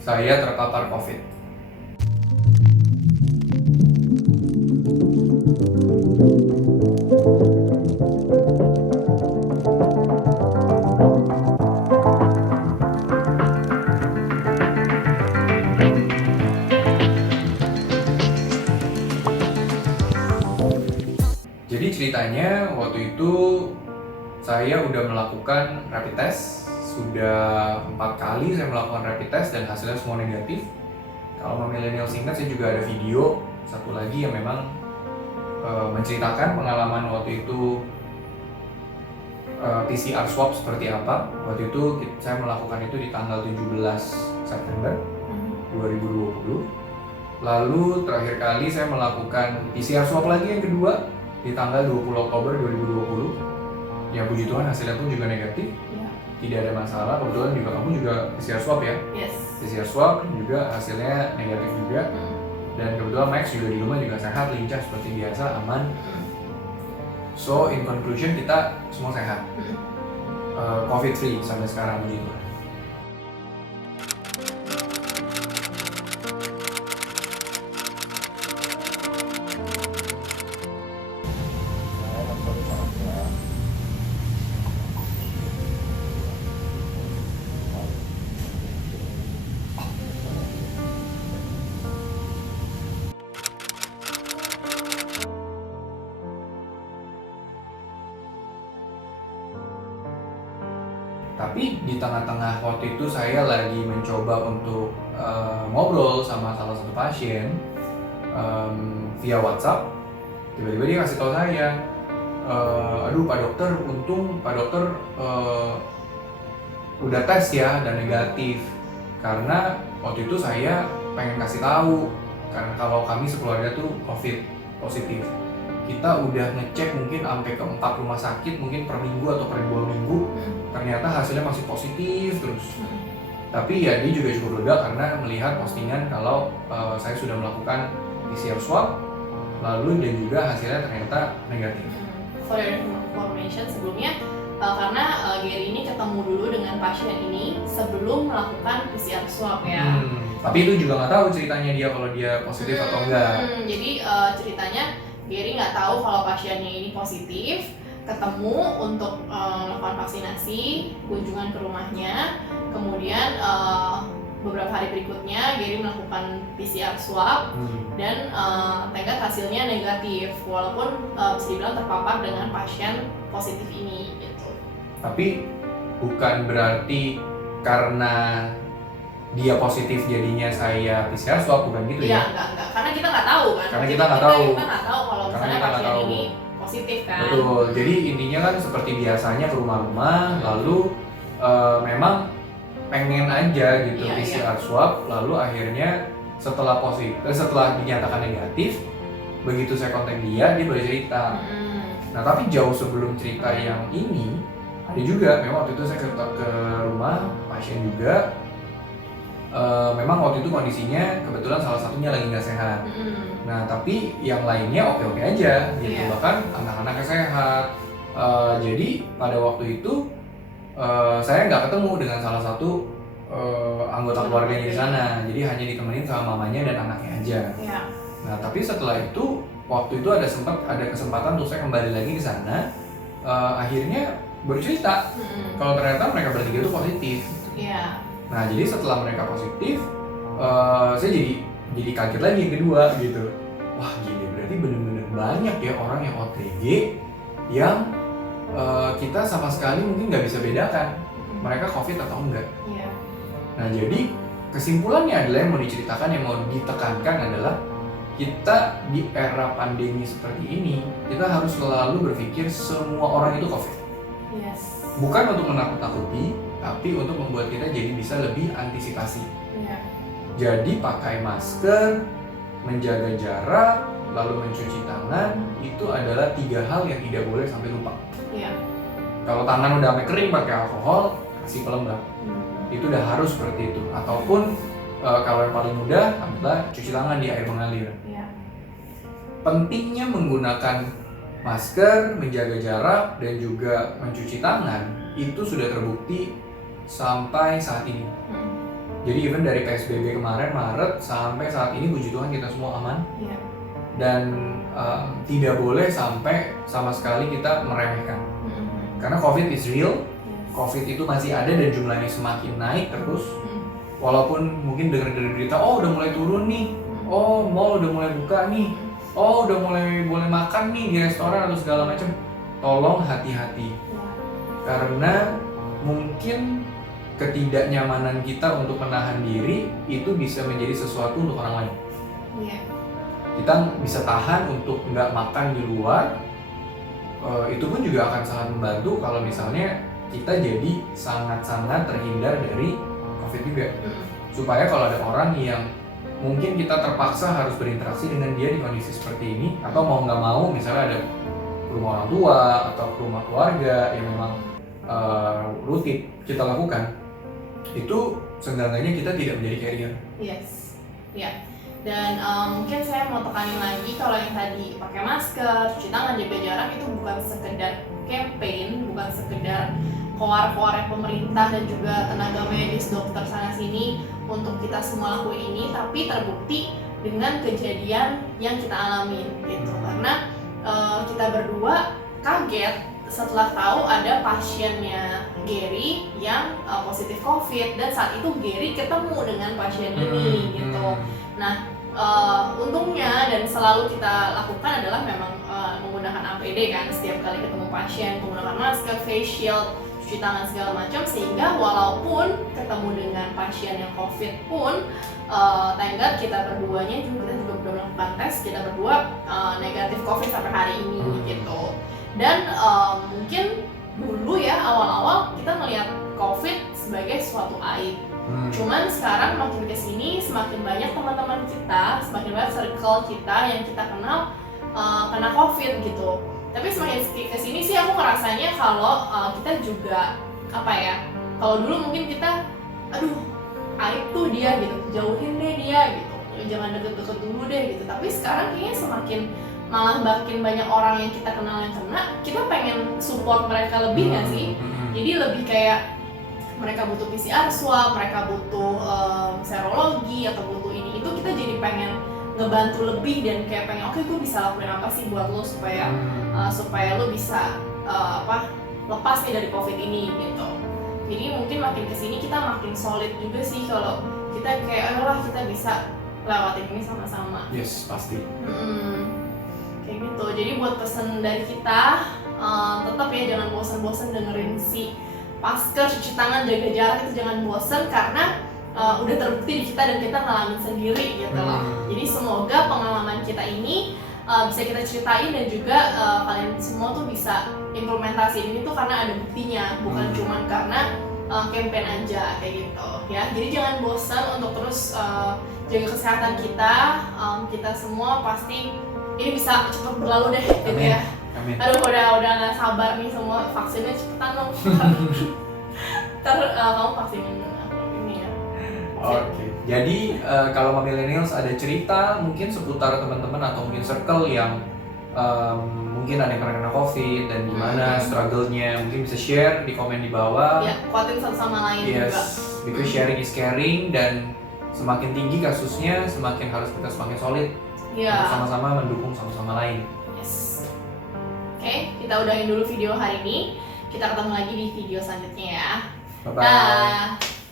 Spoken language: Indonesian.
saya terpapar COVID. Jadi ceritanya waktu itu saya udah melakukan rapid test, sudah 4 kali saya melakukan rapid test dan hasilnya semua negatif. Kalau milenial ingat, saya juga ada video satu lagi yang memang menceritakan pengalaman waktu itu PCR swab seperti apa. Waktu itu saya melakukan itu di tanggal 17 September 2020. Lalu terakhir kali saya melakukan PCR swab lagi yang kedua di tanggal 20 Oktober 2020. Ya puji Tuhan hasilnya pun juga negatif. Tidak ada masalah. Kebetulan juga kamu juga PCR swab ya? Yes. PCR swab juga hasilnya negatif juga. Dan kebetulan Max juga di rumah juga sehat, lincah seperti biasa, aman. So in conclusion kita semua sehat. COVID free sampai sekarang, puji Tuhan. Tapi di tengah-tengah waktu itu saya lagi mencoba untuk ngobrol sama salah satu pasien via WhatsApp. Tiba-tiba dia kasih tahu saya, aduh Pak Dokter, untung Pak Dokter udah tes ya dan negatif. Karena waktu itu saya pengen kasih tahu, karena kalau kami sekeluarga tuh COVID positif. Kita udah ngecek mungkin sampai ke 4 rumah sakit mungkin per minggu atau per 2 minggu, ternyata hasilnya masih positif terus. Tapi ya dia juga cukup lega karena melihat postingan kalau saya sudah melakukan PCR swab, lalu dan juga hasilnya ternyata negatif. For your information, sebelumnya karena Gary ini ketemu dulu dengan pasien ini sebelum melakukan PCR swab ya. Tapi itu juga nggak tahu ceritanya dia kalau dia positif atau enggak. Jadi ceritanya Gary nggak tahu kalau pasiennya ini positif, ketemu untuk melakukan vaksinasi, kunjungan ke rumahnya, kemudian beberapa hari berikutnya Gary melakukan PCR swab dan tenggat hasilnya negatif, walaupun bisa dibilang terpapar dengan pasien positif ini gitu. Tapi bukan berarti karena dia positif jadinya saya PCR swab, bukan gitu ya? Iya, enggak, karena kita nggak tahu kan. Karena kita nggak tahu. Kita nggak tahu kalau misalnya pasien ini positif kan. Betul. Jadi intinya kan seperti biasanya ke rumah-rumah, lalu memang pengen aja gitu PCR swab, lalu akhirnya setelah dinyatakan negatif, begitu saya kontak dia baru cerita. Nah tapi jauh sebelum cerita yang ini, ada juga memang waktu itu saya ke rumah pasien juga. Memang waktu itu kondisinya kebetulan salah satunya lagi nggak sehat. Nah tapi yang lainnya oke-oke aja gitu, bahkan anak-anaknya sehat. Jadi pada waktu itu saya nggak ketemu dengan salah satu anggota keluarganya di sana, jadi hanya ditemenin sama mamanya dan anaknya aja. Nah tapi setelah itu waktu itu ada kesempatan untuk saya kembali lagi ke sana, akhirnya bercerita kalau ternyata mereka bertiga itu positif. Nah jadi setelah mereka positif, saya jadi kaget lagi yang kedua gitu. Wah gila, berarti bener-bener banyak ya orang yang OTG yang kita sama sekali mungkin nggak bisa bedakan mereka COVID atau enggak. Nah jadi kesimpulannya adalah yang mau diceritakan, yang mau ditekankan adalah kita di era pandemi seperti ini, kita harus selalu berpikir semua orang itu COVID. Bukan untuk menakut-nakuti, tapi untuk membuat kita jadi bisa lebih antisipasi. Jadi pakai masker, menjaga jarak, lalu mencuci tangan, itu adalah 3 hal yang tidak boleh sampai lupa. Kalau tangan udah sampai kering pakai alkohol, kasih pelembab. Itu udah harus seperti itu. Ataupun kalau yang paling mudah adalah cuci tangan di air mengalir. Pentingnya menggunakan masker, menjaga jarak, dan juga mencuci tangan itu sudah terbukti sampai saat ini. Jadi even dari PSBB kemarin Maret sampai saat ini puji Tuhan kita semua aman. Iya. Dan tidak boleh sampai sama sekali kita meremehkan. Karena COVID is real, COVID itu masih ada dan jumlahnya semakin naik terus. Walaupun mungkin dengar dari berita, oh udah mulai turun nih, oh mall udah mulai buka nih, oh udah mulai boleh makan nih di restoran atau segala macam. Tolong hati-hati, karena mungkin ketidaknyamanan kita untuk menahan diri itu bisa menjadi sesuatu untuk orang lain. Kita bisa tahan untuk nggak makan di luar, itu pun juga akan sangat membantu kalau misalnya kita jadi sangat-sangat terhindar dari COVID juga. Supaya kalau ada orang yang mungkin kita terpaksa harus berinteraksi dengan dia di kondisi seperti ini, atau mau nggak mau misalnya ada ke rumah orang tua atau ke rumah keluarga yang memang rutin kita lakukan, itu seenggaknya kita tidak menjadi carrier. Yes, ya. Dan mungkin saya mau tekanin lagi kalau yang tadi pakai masker, cuci tangan, jaga jarak itu bukan sekedar campaign, bukan sekedar koar-koarnya pemerintah dan juga tenaga medis, dokter sana sini untuk kita semua lakuin ini, tapi terbukti dengan kejadian yang kita alamin gitu. Karena kita berdua kaget setelah tahu ada pasiennya Gary yang positif COVID, dan saat itu Gary ketemu dengan pasien ini gitu. Nah, untungnya dan selalu kita lakukan adalah memang menggunakan APD kan setiap kali ketemu pasien, menggunakan masker, face shield, cuci tangan segala macam, sehingga walaupun ketemu dengan pasien yang COVID pun thank God kita berduanya juga udah melakukan tes, kita berdua negatif COVID sampai hari ini gitu. Dan mungkin dulu ya awal-awal kita melihat COVID sebagai suatu aib. Cuman sekarang makin kesini semakin banyak teman-teman kita, semakin banyak circle kita yang kita kenal kena COVID gitu. Tapi semakin kesini sih aku ngerasanya kalau kita juga apa ya, kalau dulu mungkin kita aduh aib tuh dia gitu, jauhin deh dia gitu, jangan deket-deket dulu deh gitu. Tapi sekarang kayaknya semakin malah makin banyak orang yang kita kenal yang kena, kita pengen support mereka lebih nggak sih? Jadi lebih kayak mereka butuh PCR swab, mereka butuh serologi atau butuh ini itu, kita jadi pengen ngebantu lebih dan kayak pengen oke, gue bisa lakuin apa sih buat lo supaya supaya lo bisa lepas nih dari COVID ini gitu. Jadi mungkin makin kesini kita makin solid juga sih kalau kita kayak ayolah kita bisa lewatin ini sama-sama. Yes, pasti. Kayak gitu. Jadi buat pesan dari kita tetap ya jangan bosan-bosan dengerin si masker, cuci tangan, jaga jarak itu jangan bosan, karena udah terbukti di kita dan kita ngalamin sendiri gitu loh. Jadi semoga pengalaman kita ini bisa kita ceritain dan juga kalian semua tuh bisa implementasi ini tuh karena ada buktinya, bukan cuma karena campaign aja kayak gitu ya. Jadi jangan bosan untuk terus jaga kesehatan kita. Kita semua pasti ini bisa cepat berlalu deh gitu ya. Amin. Aduh udah nggak sabar nih semua, vaksinnya cepetan dong. Ntar kamu vaksinin ini ya. Oke. Jadi kalau millennials ada cerita mungkin seputar teman-teman atau mungkin circle yang mungkin ada yang pernah kena COVID dan gimana struggle-nya, mungkin bisa share di komen di bawah. Ya, kuatin satu sama lain yes, juga. Because sharing is caring, dan semakin tinggi kasusnya semakin harus kita semakin solid. Iya. Sama-sama mendukung sama-sama lain. Yes. Oke, kita udahin dulu video hari ini. Kita ketemu lagi di video selanjutnya ya. Bye-bye. Dah.